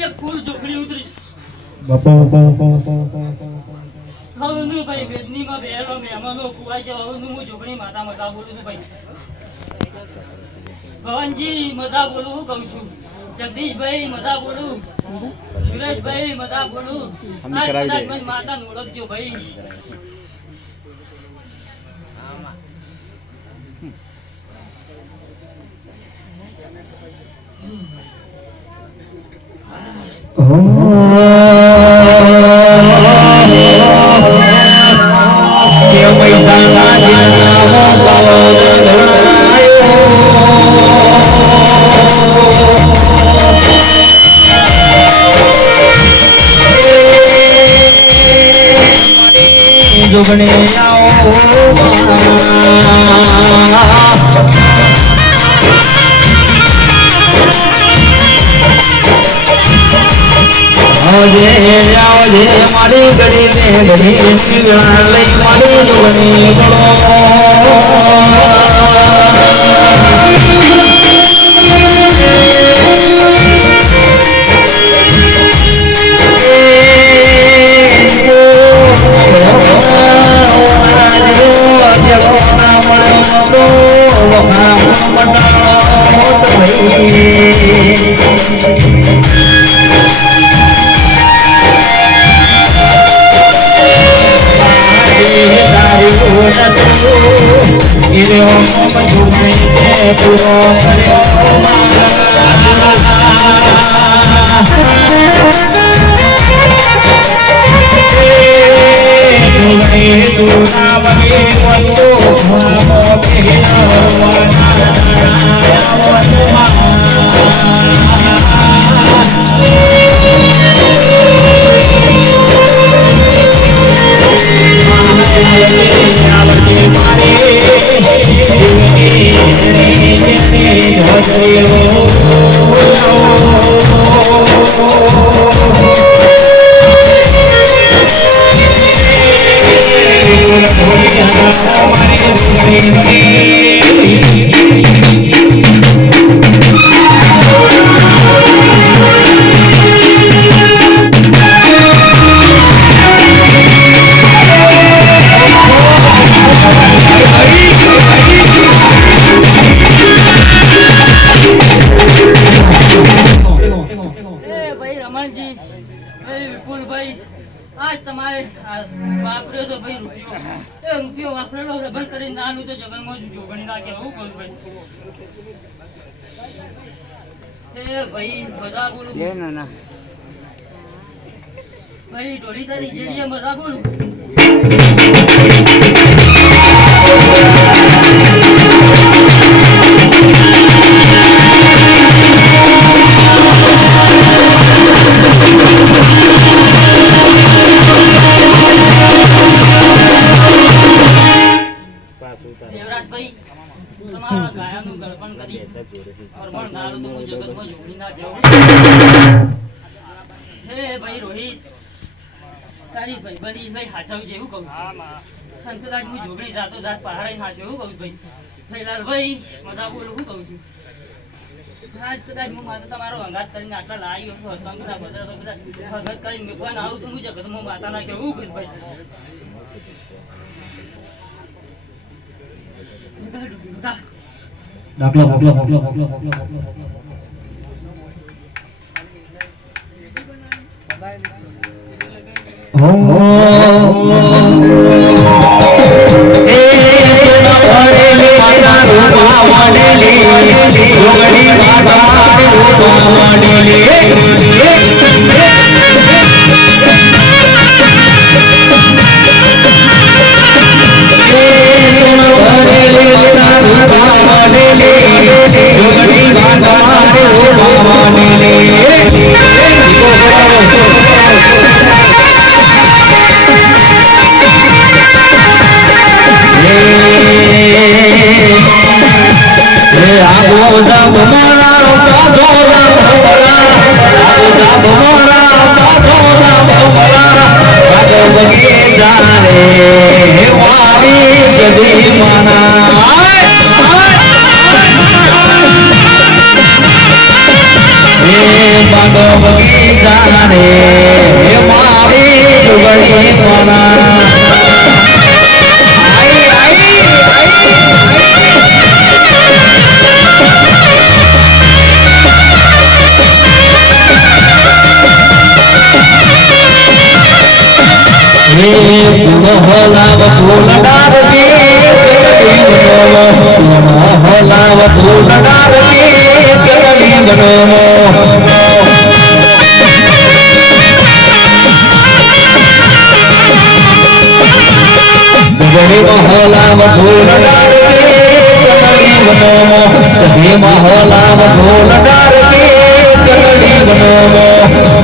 એક ફૂલ ઝોપડી ઉતરી હવનું ભાઈ વેદનીમાં બેલો મહેમાનો કુવાય છે હવનું હું ઝોપડી માતા મજા બોલું છું ભાઈ ભવનજી મજા બોલું હું કહું છું જગદીશભાઈ મજા બોલું સુરેશભાઈ મજા બોલું માતા ઓળખજો ભાઈ જોગણે આવો આવજે મારી ગળી ને ઘડી નીકળા લઈ મારી જોગણી ગળો રૂપિયો વાપરેલો રબન કરીને નાનું તો જગનમાં જોગણી નાખે હું કહું ભાઈ ભાઈ બધા બોલું ભાઈ ઢોળી તારી જેડીએ બધા બોલું તમારા ગાયાનું ગળપણ કરી અર્પણ દારૂ તો હું જગતમાં જોડી ના જાઉં હે ભાઈ રોહિત તારી ભાઈ બની ભાઈ હાચવ જેવું કહું સંતરાજ હું જોગણી જાતો જાત પહાડાઈ નાખ્યો એવું કહું ભાઈ ભાઈ લાલભાઈ મજા બોલું હું કહું છું આજ કદાચ હું માતા તમારો અંગાત કરીને આટલા લાવ્યો છું તંગના બધા તો બધા ભગત કરીને મેકવાના આવું તો હું જગતમાં માતા નાખ્યો એવું કહું ભાઈ દાખલા મોકલો જાણે મારી જુગડી કોના મોહલાવ ફૂલડાર કે મોહલાવ ફૂલડાર કે ગણો ગણી મોહલાવ ફૂલડાર કે ગણો સભી મોહલાવ ફૂલડાર કે ગણો